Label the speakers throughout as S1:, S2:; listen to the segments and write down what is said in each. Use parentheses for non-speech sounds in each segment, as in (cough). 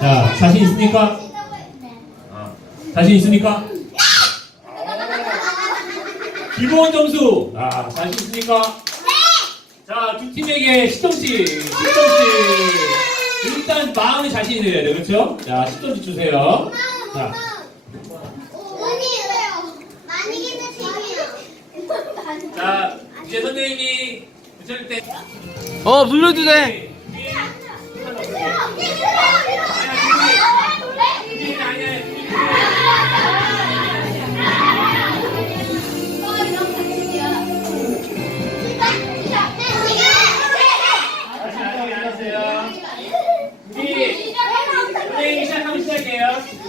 S1: 자, 자신 있습니까? 아, 자신 있습니까? (laughs) 기본 점수. 아, 자신 있습니까? 자, 두 팀에게 10점씩, 10점씩. 일단 마음의 자신이 돼야 돼, 그렇죠? 자, 10점씩 주세요. 자, 자, 이제 선생님이 붙일 때.
S2: 어 불러도 돼.
S1: 다 안녕히 앉으세요. 우리 선생님이 시작하면 시작해요.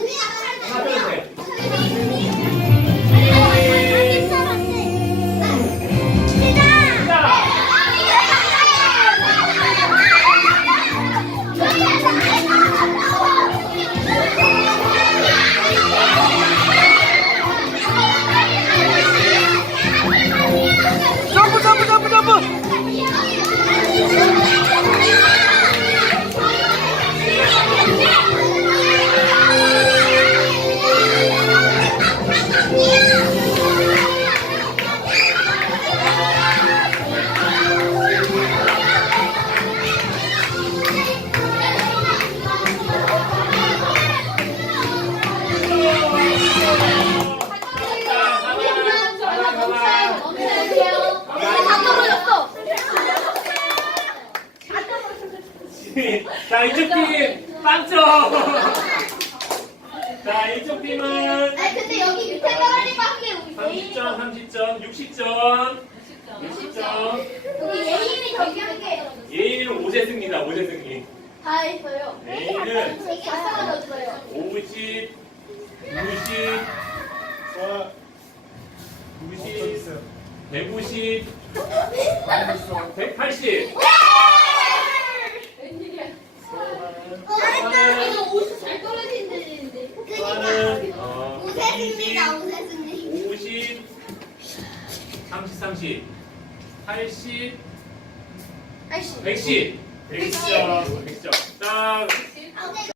S1: (laughs)
S2: 자, 이쪽 팀 빵점. (laughs) 자, 이쪽 팀은
S3: 근데 여기 밑에 가리밖에 우리
S1: 30점, 30점, 60점, 60점.
S3: 여기 예인이 경기한 게
S1: 예인이는 5세 승리다, 5세 승리.
S3: 다 했어요.
S1: 예인이는
S3: 되게 아까워졌어요.
S1: 50, 90, 90, 190, 180. 50, 나
S3: 오세수님.
S1: 50, 30, 30, 80,
S3: 80.
S1: 110. 110점. 110점. 딱. 아, 오케이.